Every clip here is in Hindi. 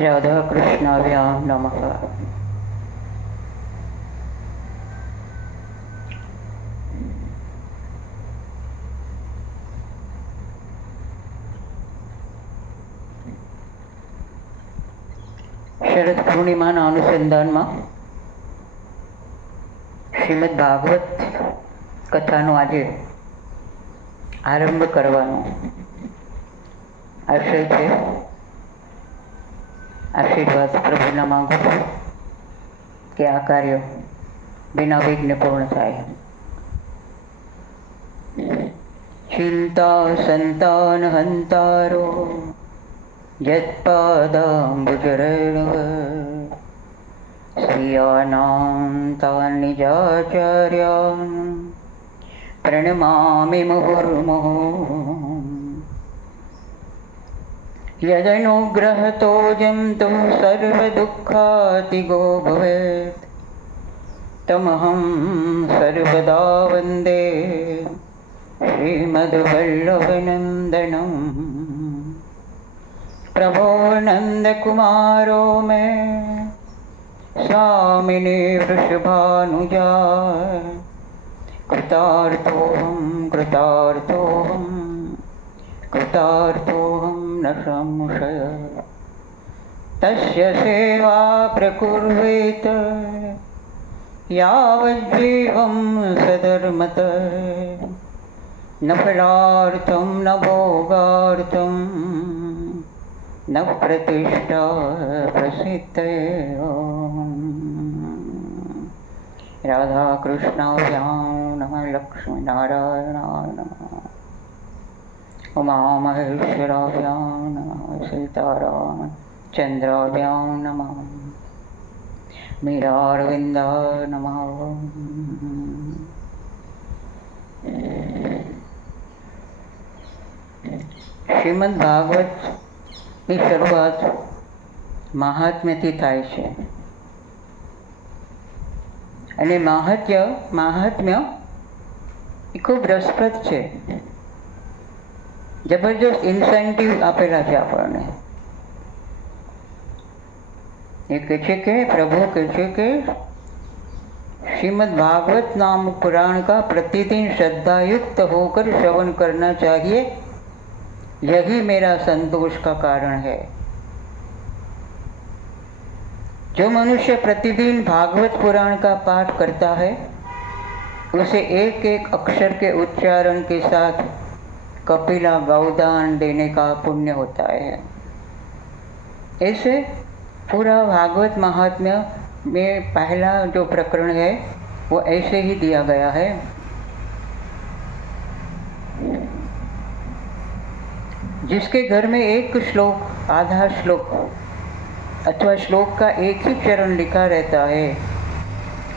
राधा कृष्णाभ्याम नमः। શરદ પૂર્ણિમાના અનુસંધાનમાં શ્રીમદ ભાગવત કથાનો આજે આરંભ કરવાનો આશય છે. આશીર્વાદ પ્રભુના માંગુ છું કે આ કાર્ય बिना विघ्न पूर्ण થાય. ચિંતા સંતાન હંતારો यत्पादाम्बुजरेणुः श्रियाणां तान् निजाचार्यान् प्रणमामि मुहुर्मुहुः. यदनुग्रहतो जन्तुः सर्वदुःखातिगो भवेत् तमहं सर्वदा वन्दे श्रीमद्वल्लभनन्दनम्. प्रभो नंदकुमारो में स्वामिने वृषभानुजा कृतार्थोऽहं कृतार्थोऽहं न संशय. तस्य सेवा प्रकुर्वेत यावज्जीवं सधर्मतः न फलार्थं न भोगार्थं न प्रतिष्ठा प्रसिद्धे. राधा कृष्णाभ्यां नमः. लक्ष्मी नारायणाय नमः. उमा महेश्वराभ्यां नमः. सीताराम चंद्राभ्यां नमः. मीरारविन्दाय नमः. શ્રીમદ ભાગવત ની શરૂઆત મહાત્મ્યથી થાય છે અને મહાત્મ્ય એ ખૂબ રસપ્રદ છે. જબરજસ્ત ઇન્સેન્ટિવ આપેલા છે આપણને. એ કહે છે કે પ્રભુ કહે છે કે श्रीमद् भागवत नाम पुराण का प्रतिदिन श्रद्धायुक्त होकर श्रवण करना चाहिए, यही मेरा संतोष का कारण है. जो मनुष्य प्रतिदिन भागवत पुराण का पाठ करता है उसे एक एक अक्षर के उच्चारण के साथ कपिला गौदान देने का पुण्य होता है. ऐसे पूरा भागवत महात्म्य में पहला जो प्रकरण है वो ऐसे ही दिया गया है. जिसके घर में एक श्लोक, आधा श्लोक अथवा श्लोक का एक ही चरण लिखा रहता है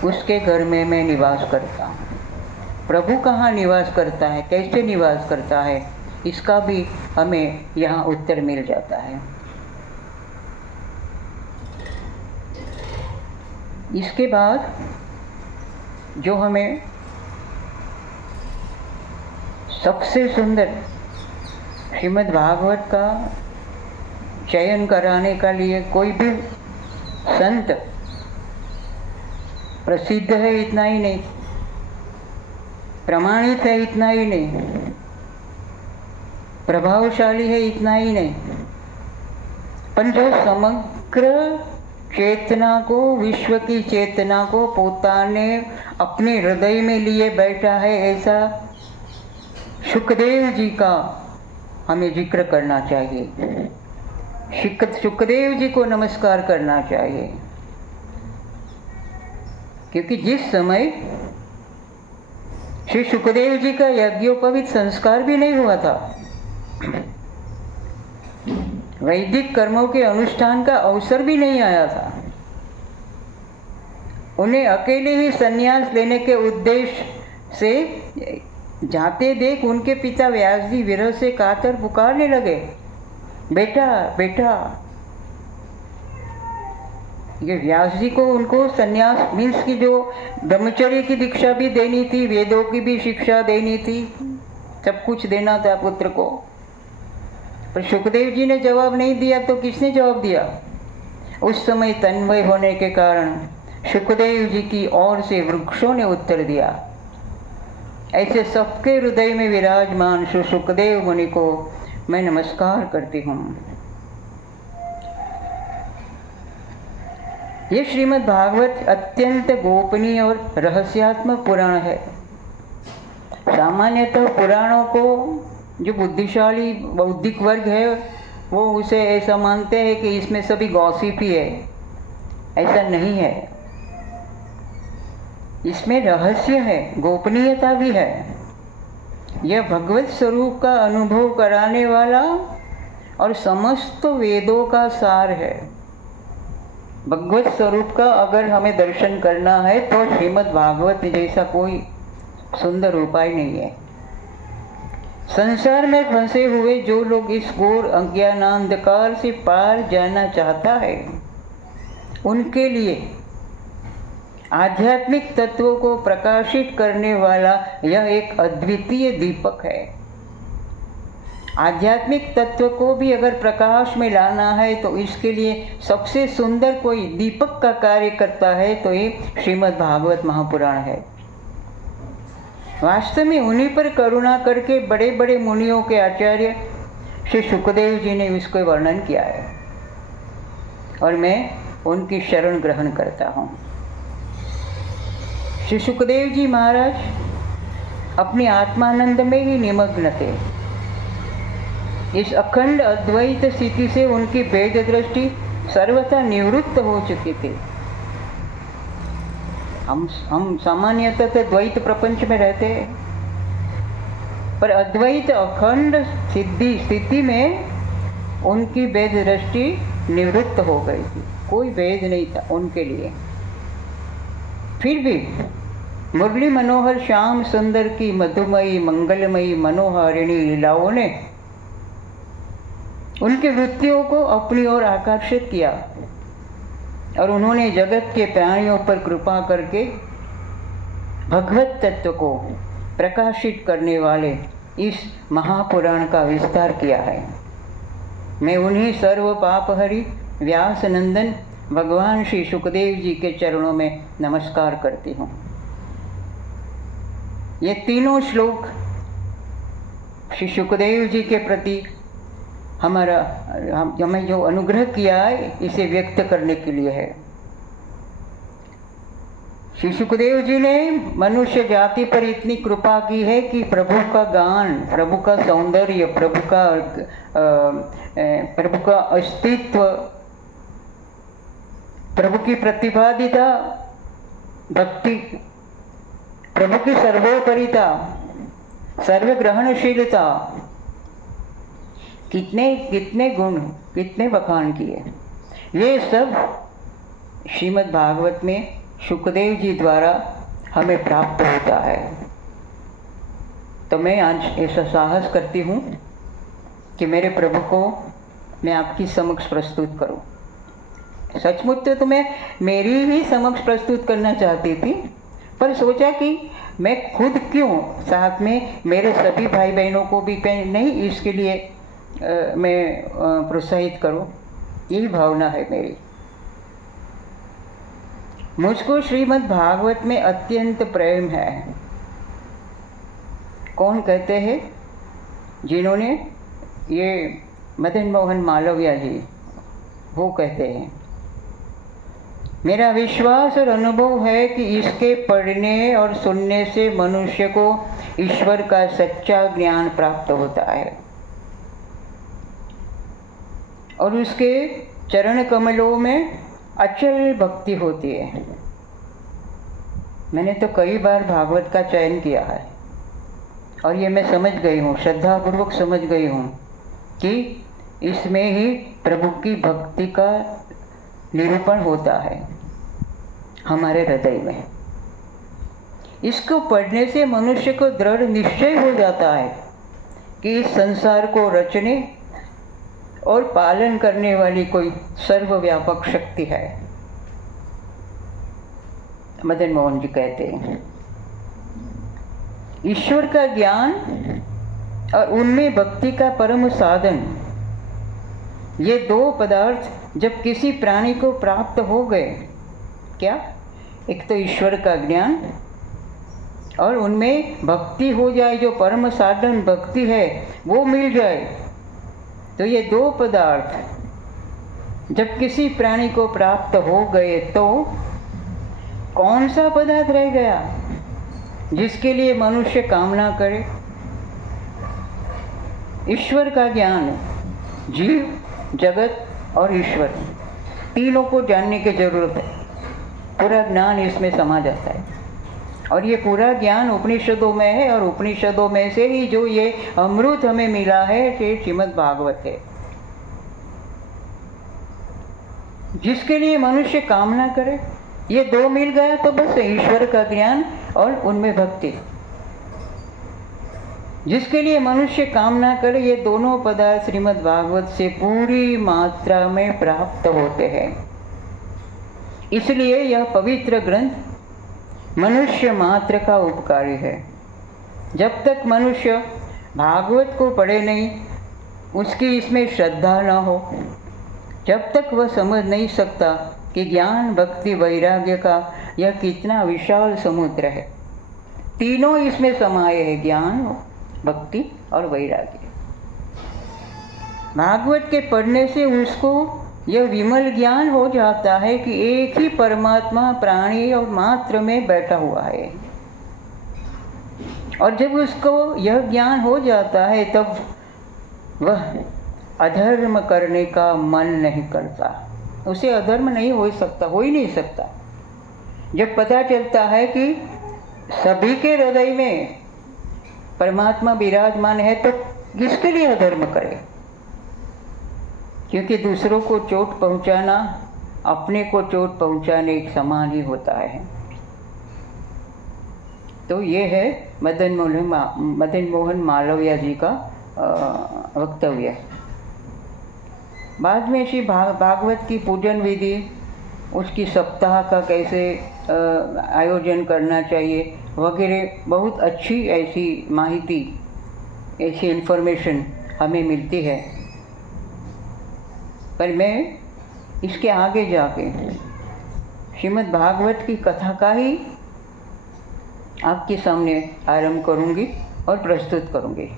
उसके घर में मैं निवास करता हूँ. प्रभु कहाँ निवास करता है, कैसे निवास करता है, इसका भी हमें यहाँ उत्तर मिल जाता है. इसके बाद जो हमें सबसे सुंदर श्रीमद् भागवत का चयन कराने का लिए कोई भी संत प्रसिद्ध है इतना ही नहीं, प्रमाणित है इतना ही नहीं, प्रभावशाली है इतना ही नहीं, पर जो समग्र चेतना को, विश्व की चेतना को पोताने अपने हृदय में लिए बैठा है, ऐसा शुकदेव जी का हमें जिक्र करना चाहिए. शुकदेव जी को नमस्कार करना चाहिए. क्योंकि जिस समय श्री शुकदेव जी का यज्ञोपवीत संस्कार भी नहीं हुआ था, वैदिक कर्मों के अनुष्ठान का अवसर भी नहीं आया था, उन्हें अकेले ही संन्यास लेने के उद्देश्य से जाते देख उनके पिता व्यास जी विरह से कातर पुकारने लगे, बेटा बेटा. ये व्यास जी को उनको संन्यास मीन्स की जो ब्रह्मचर्य की दीक्षा भी देनी थी, वेदों की भी शिक्षा देनी थी, सब कुछ देना था पुत्र को. पर सुखदेव जी ने जवाब नहीं दिया तो किसने जवाब दिया? उस समय तन्मय होने के कारण सुखदेव जी की ओर से वृक्षों ने उत्तर दिया। ऐसे सबके हृदय में विराजमान श्री सुखदेव मुनि को मैं नमस्कार करती हूँ। ये श्रीमद् भागवत अत्यंत गोपनीय और रहस्यात्मक पुराण है। सामान्यतः पुराणों को जो बुद्धिशाली बौद्धिक वर्ग है वो उसे ऐसा मानते हैं कि इसमें सभी गॉसिप ही है। ऐसा नहीं है, इसमें रहस्य है, गोपनीयता भी है। यह भगवत स्वरूप का अनुभव कराने वाला और समस्त वेदों का सार है। भगवत स्वरूप का अगर हमें दर्शन करना है तो श्रीमद् भागवत जैसा कोई सुंदर उपाय नहीं है। संसार में फंसे हुए जो लोग इस घोर अज्ञानांधकार से पार जाना चाहता है उनके लिए आध्यात्मिक तत्वों को प्रकाशित करने वाला यह एक अद्वितीय दीपक है। आध्यात्मिक तत्व को भी अगर प्रकाश में लाना है तो इसके लिए सबसे सुंदर कोई दीपक का कार्य करता है तो ये श्रीमद् भागवत महापुराण है। वास्तव में उन्हीं पर करुणा करके बड़े बड़े मुनियों के आचार्य श्री सुखदेव जी ने इसको वर्णन किया है और मैं उनकी शरण ग्रहण करता हूँ। श्री सुखदेव जी महाराज अपनी आत्मानंद में ही निमग्न थे। इस अखंड अद्वैत स्थिति से उनकी भेद दृष्टि सर्वथा निवृत्त हो चुकी थी। हम सामान्यतः तो द्वैत प्रपंच में रहते हैं, पर अद्वैत अखंड सिद्धि स्थिति में उनकी भेद दृष्टि निवृत्त हो गई थी। कोई भेद नहीं था उनके लिए। फिर भी मुरली मनोहर श्याम सुंदर की मधुमयी मंगलमयी मनोहारिणी लीलाओं ने उनकी वृत्तियों को अपनी ओर आकर्षित किया और उन्होंने जगत के प्राणियों पर कृपा करके भगवत तत्व को प्रकाशित करने वाले इस महापुराण का विस्तार किया है। मैं उन्हीं सर्व पापहरि व्यास नंदन भगवान श्री सुखदेव जी के चरणों में नमस्कार करती हूँ। ये तीनों श्लोक श्री सुखदेव जी के प्रति हमें जो अनुग्रह किया है इसे व्यक्त करने के लिए है। श्री सुखदेव जी ने मनुष्य जाति पर इतनी कृपा की है कि प्रभु का गान, प्रभु का सौंदर्य, प्रभु का अस्तित्व, प्रभु की प्रतिभादिता, भक्ति, प्रभु की सर्वोपरिता, सर्वग्रहणशीलता, कितने गुण, कितने बखान किए। ये सब श्रीमद् भागवत में सुखदेव जी द्वारा हमें प्राप्त होता है। तो मैं आज ऐसा साहस करती हूँ कि मेरे प्रभु को मैं आपकी समक्ष प्रस्तुत करूँ। सचमुच तो मैं मेरी ही समक्ष प्रस्तुत करना चाहती थी, पर सोचा कि मैं खुद क्यों, साथ में मेरे सभी भाई बहनों को भी नहीं, इसके लिए मैं प्रोत्साहित करूं। यही भावना है मेरी। मुझको श्रीमद् भागवत में अत्यंत प्रेम है। कौन कहते हैं? जिन्होंने ये मदन मोहन मालवीय जी, वो कहते हैं, मेरा विश्वास और अनुभव है कि इसके पढ़ने और सुनने से मनुष्य को ईश्वर का सच्चा ज्ञान प्राप्त होता है और उसके चरण कमलों में अचल भक्ति होती है। मैंने तो कई बार भागवत का चयन किया है और ये मैं समझ गई हूँ, श्रद्धापूर्वक समझ गई हूँ कि इसमें ही प्रभु की भक्ति का निरूपण होता है हमारे हृदय में। इसको पढ़ने से मनुष्य को दृढ़ निश्चय हो जाता है कि इस संसार को रचने और पालन करने वाली कोई सर्वव्यापक शक्ति है। मदन मोहन जी कहते हैं, ईश्वर का ज्ञान और उनमें भक्ति का परम साधन ये दो पदार्थ जब किसी प्राणी को प्राप्त हो गए, क्या? एक तो ईश्वर का ज्ञान और उनमें भक्ति हो जाए, जो परम साधन भक्ति है वो मिल जाए, तो ये दो पदार्थ जब किसी प्राणी को प्राप्त हो गए तो कौन सा पदार्थ रह गया जिसके लिए मनुष्य कामना करे? ईश्वर का ज्ञान, जीव, जगत और ईश्वर, तीनों को जानने की जरूरत है। पूरा ज्ञान इसमें समा जाता है और ये पूरा ज्ञान उपनिषदों में है और उपनिषदों में से ही जो ये अमृत हमें मिला है ये श्रीमद् भागवत है, जिसके लिए मनुष्य कामना करे। ये दो मिल गया तो बस ईश्वर का ज्ञान और उनमें भक्ति, जिसके लिए मनुष्य कामना करे, ये दोनों पदार्थ श्रीमद् भागवत से पूरी मात्रा में प्राप्त होते हैं। इसलिए यह पवित्र ग्रंथ मनुष्य मात्र का उपकारी है। जब तक मनुष्य भागवत को पढ़े नहीं, उसकी इसमें श्रद्धा न हो, जब तक वह समझ नहीं सकता कि ज्ञान, भक्ति, वैराग्य का यह कितना विशाल समुद्र है। तीनों इसमें समाये हैं, ज्ञान, भक्ति और वैराग्य। भागवत के पढ़ने से उसको यह विमल ज्ञान हो जाता है कि एक ही परमात्मा प्राणी और मात्र में बैठा हुआ है। और जब उसको यह ज्ञान हो जाता है तब वह अधर्म करने का मन नहीं करता। उसे अधर्म नहीं हो सकता, हो ही नहीं सकता। जब पता चलता है कि सभी के हृदय में परमात्मा विराजमान है तो किसके लिए अधर्म करे? क्योंकि दूसरों को चोट पहुंचाना अपने को चोट पहुंचाने एक समान ही होता है। तो ये है मदन मोहन मालवीय जी का वक्तव्य। बाद में श्री भागवत की पूजन विधि, उसकी सप्ताह का कैसे आयोजन करना चाहिए वगैरह बहुत अच्छी ऐसी माहिती, ऐसी इन्फॉर्मेशन हमें मिलती है। पर मैं इसके आगे जाके श्रीमद् भागवत की कथा का ही आपके सामने आरंभ करूंगी और प्रस्तुत करूंगी।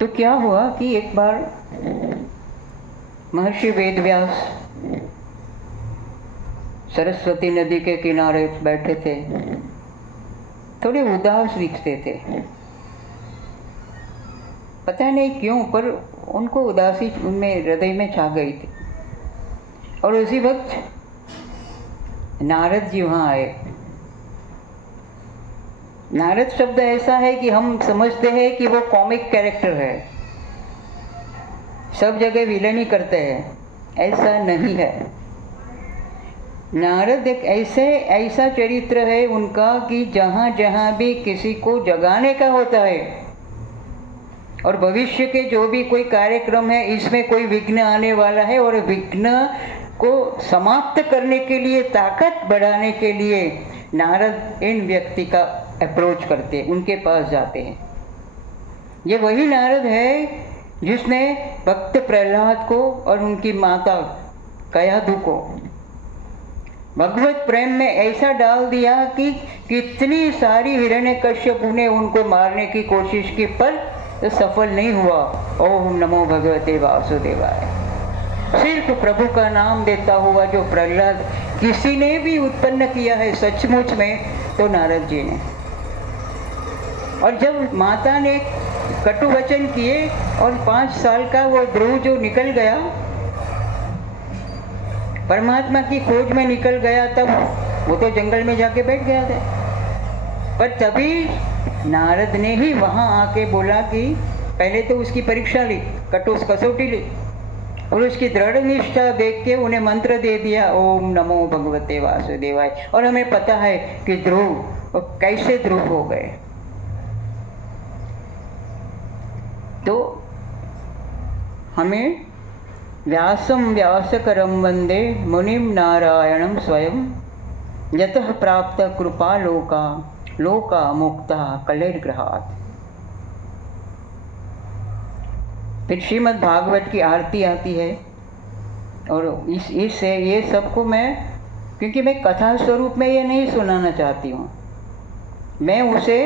तो क्या हुआ कि एक बार महर्षि वेदव्यास सरस्वती नदी के किनारे बैठे थे, थोड़े उदास दिखते थे। पता नहीं क्यों, पर उनको उदासी उनमें हृदय में छा गई थी। और उसी वक्त नारद जी वहाँ आए। नारद शब्द ऐसा है कि हम समझते हैं कि वो कॉमिक कैरेक्टर है, सब जगह विलेन ही करते हैं। ऐसा नहीं है। नारद एक ऐसा चरित्र है उनका कि जहाँ जहाँ भी किसी को जगाने का होता है और भविष्य के जो भी कोई कार्यक्रम है, इसमें कोई विघ्न आने वाला है और विघ्न को समाप्त करने के लिए, ताकत बढ़ाने के लिए नारद इन व्यक्ति का अप्रोच करते हैं, उनके पास जाते हैं। ये वही नारद है जिसने भक्त प्रहलाद को और उनकी माता कयाधु को भगवत प्रेम में ऐसा डाल दिया कि कितनी सारी हिरण्यकश्यप ने उनको मारने की कोशिश की, पर तो सफल नहीं हुआ। ओम नमो भगवते वासुदेवाय। सिर्फ प्रभु का नाम देता हुआ जो प्रहलाद किसी ने भी उत्पन्न किया है सचमुच में, तो नारद जी ने। और जब माता ने कटु वचन किए और 5 साल का वो ध्रुव जो निकल गया, परमात्मा की खोज में निकल गया, तब वो तो जंगल में जाके बैठ गया था। पर तभी नारद ने ही वहाँ आके बोला कि पहले तो उसकी परीक्षा ली, कटुस कसौटी ली, और उसकी दृढ़ निष्ठा देख के उन्हें मंत्र दे दिया, ओम नमो भगवते वासुदेवाय। और हमें पता है कि ध्रुव कैसे ध्रुव हो गए। तो हमें व्यासं व्यासकरं वंदे मुनिं नारायणं स्वयं यतः प्राप्त कृपा लोका मुक्ता कलेर्ग्रहात्। फिर श्रीमद् भागवत की आरती आती है, और इससे ये सबको मैं, क्योंकि मैं कथा स्वरूप में ये नहीं सुनाना चाहती हूँ, मैं उसे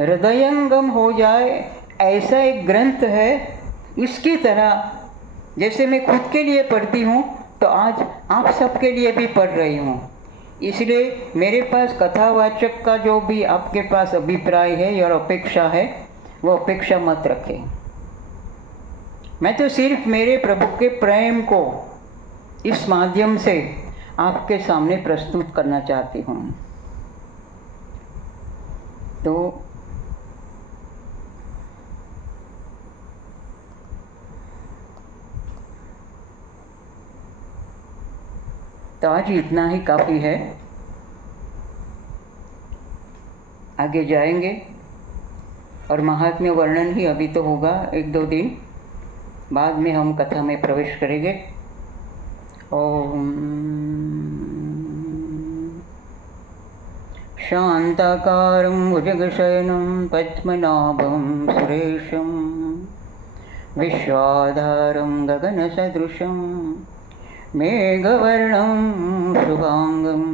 हृदयंगम हो जाए ऐसा एक ग्रंथ है, इसकी तरह जैसे मैं खुद के लिए पढ़ती हूँ तो आज आप सबके लिए भी पढ़ रही हूँ। इसलिए मेरे पास कथावाचक का जो भी आपके पास अभिप्राय है या अपेक्षा है, वो अपेक्षा मत रखें। मैं तो सिर्फ मेरे प्रभु के प्रेम को इस माध्यम से आपके सामने प्रस्तुत करना चाहती हूँ। तो आज इतना ही काफ़ी है। आगे जाएंगे और महात्म्य वर्णन ही अभी तो होगा, 1-2 दिन बाद में हम कथा में प्रवेश करेंगे। ओम शांताकारं भुजगशयनं पद्मनाभं सुरेशं विश्वाधारं गगनसदृशं मेघवर्णं शुभांगं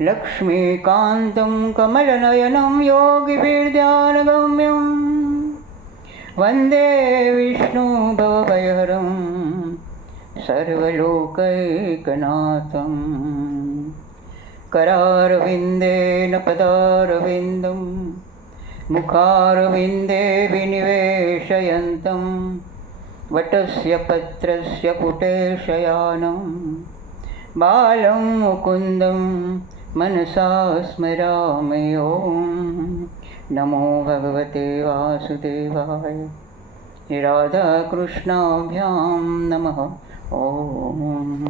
लक्ष्मीकान्तं कमलनयनं योगिभिर्ध्यानगम्यं वन्दे विष्णु भवभयहरं सर्वलोकैकनाथं। करारविन्देन पदारविन्दं मुखारविन्दे विनिवेशयन्तं वटस्य पत्रस्य पुटे शयानं बालं मुकुन्दं मनसा स्मरामि। ॐ नमो भगवते वासुदेवाय। राधाकृष्णाभ्यां नमः। ॐ।